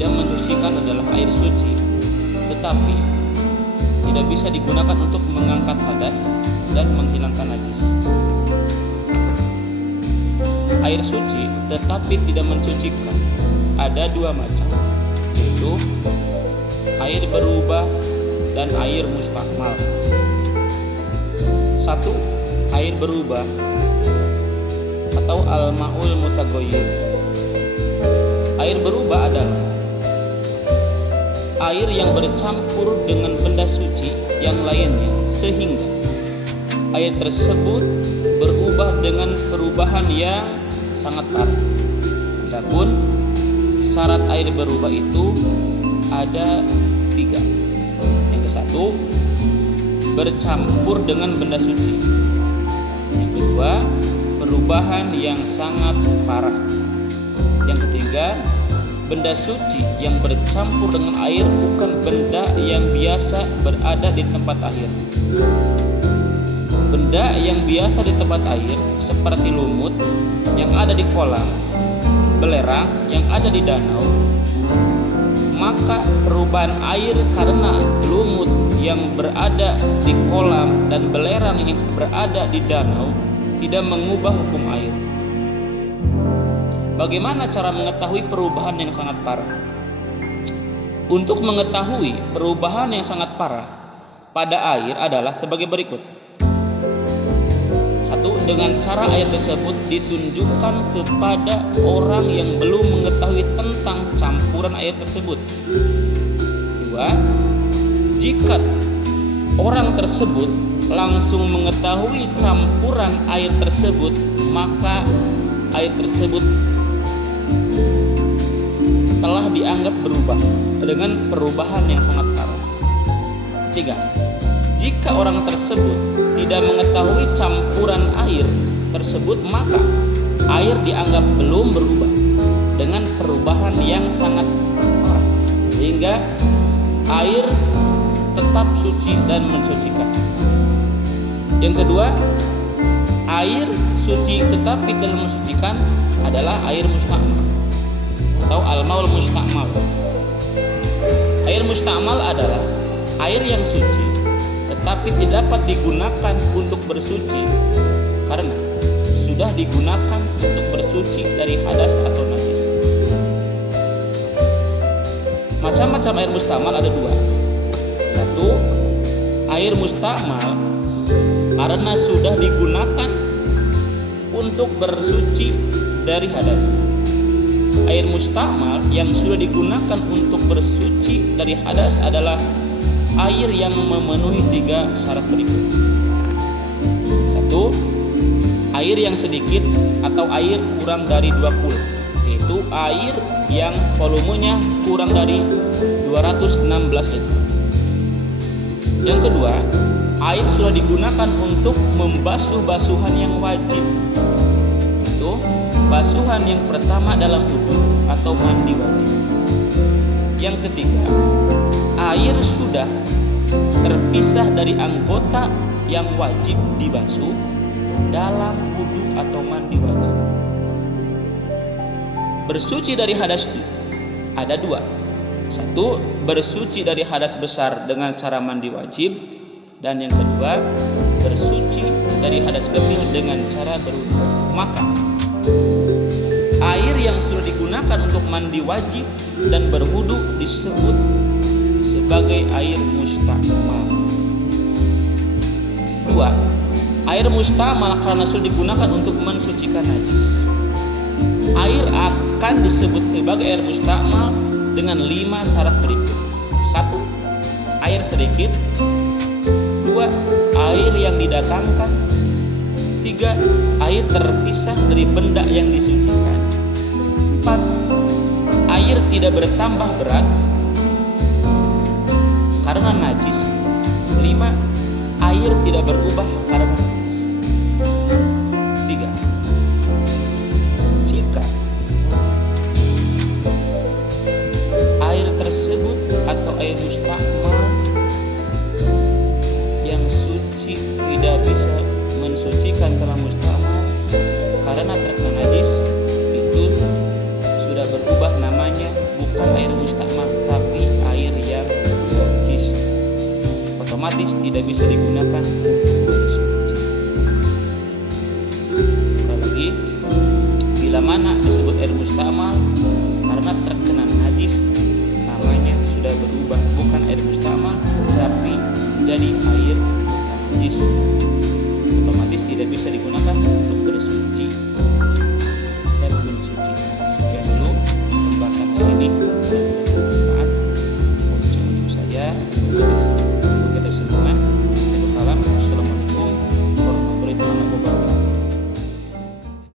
tidak mensucikan adalah air suci, tetapi tidak bisa digunakan untuk mengangkat hadas dan menghilangkan najis. Air suci tetapi tidak mensucikan ada dua macam, yaitu air berubah dan air mustakmal. Satu, air berubah atau al-ma'ul mutaghayyir. Air berubah adalah air yang bercampur dengan benda suci yang lainnya sehingga air tersebut berubah dengan perubahan yang sangat parah. Adapun syarat air berubah itu ada 3. Yang ke satu, bercampur dengan benda suci. Yang kedua, perubahan yang sangat parah. Yang ketiga, benda suci yang bercampur dengan air bukan benda yang biasa berada di tempat air. Benda yang biasa di tempat air seperti lumut yang ada di kolam, belerang yang ada di danau, maka perubahan air karena lumut yang berada di kolam dan belerang yang berada di danau tidak mengubah hukum air. Bagaimana cara mengetahui perubahan yang sangat parah? Untuk mengetahui perubahan yang sangat parah pada air adalah sebagai berikut. 1. Dengan cara air tersebut ditunjukkan kepada orang yang belum mengetahui tentang campuran air tersebut. 2. Jika orang tersebut langsung mengetahui campuran air tersebut, maka air tersebut telah dianggap berubah dengan perubahan yang sangat parah. 3. Jika orang tersebut tidak mengetahui campuran air tersebut, maka air dianggap belum berubah dengan perubahan yang sangat parah, sehingga air tetap suci dan mensucikan. Yang kedua, air suci tetapi tidak mensucikan adalah air mustakmal atau al-maul mustakmal. Air mustakmal adalah air yang suci tetapi tidak dapat digunakan untuk bersuci karena sudah digunakan untuk bersuci dari hadas atau najis. Macam-macam air mustakmal ada 2. 1. Air mustakmal karena sudah digunakan untuk bersuci dari hadas. Air mustakmal yang sudah digunakan untuk bersuci dari hadas adalah air yang memenuhi 3 syarat berikut. 1. Air yang sedikit atau air kurang dari 20, yaitu air yang volumenya kurang dari 216 liter. Yang kedua, air sudah digunakan untuk membasuh basuhan yang wajib. Itu basuhan yang pertama dalam wudu atau mandi wajib. Yang ketiga, air sudah terpisah dari anggota yang wajib dibasuh dalam wudu atau mandi wajib. Bersuci dari hadas itu ada 2. 1. Bersuci dari hadas besar dengan cara mandi wajib, dan yang kedua, bersuci dari hadas kecil dengan cara berwudu. Maka air yang sudah digunakan untuk mandi wajib dan berwudu disebut sebagai air mustakmal. 2. Air mustakmal karena sudah digunakan untuk mensucikan najis. Air akan disebut sebagai air mustakmal dengan 5 syarat berikut. 1. Air sedikit. 2. Air yang didatangkan. 3. Air terpisah dari benda yang disucikan. 4. Air tidak bertambah berat karena najis. 5. Air tidak berubah karena najis. 3. Jika air tersebut atau air mustakmal yang suci tidak bisa mensucikan karena mustakmal karena terkena najis, itu sudah berubah namanya bukan air mustakmal tapi air yang najis, otomatis tidak bisa digunakan untuk suci. Sekali lagi, bila mana disebut air mustakmal karena terkena najis, namanya sudah berubah, bukan air mustakmal tapi menjadi air bukan najis, otomatis tidak bisa digunakan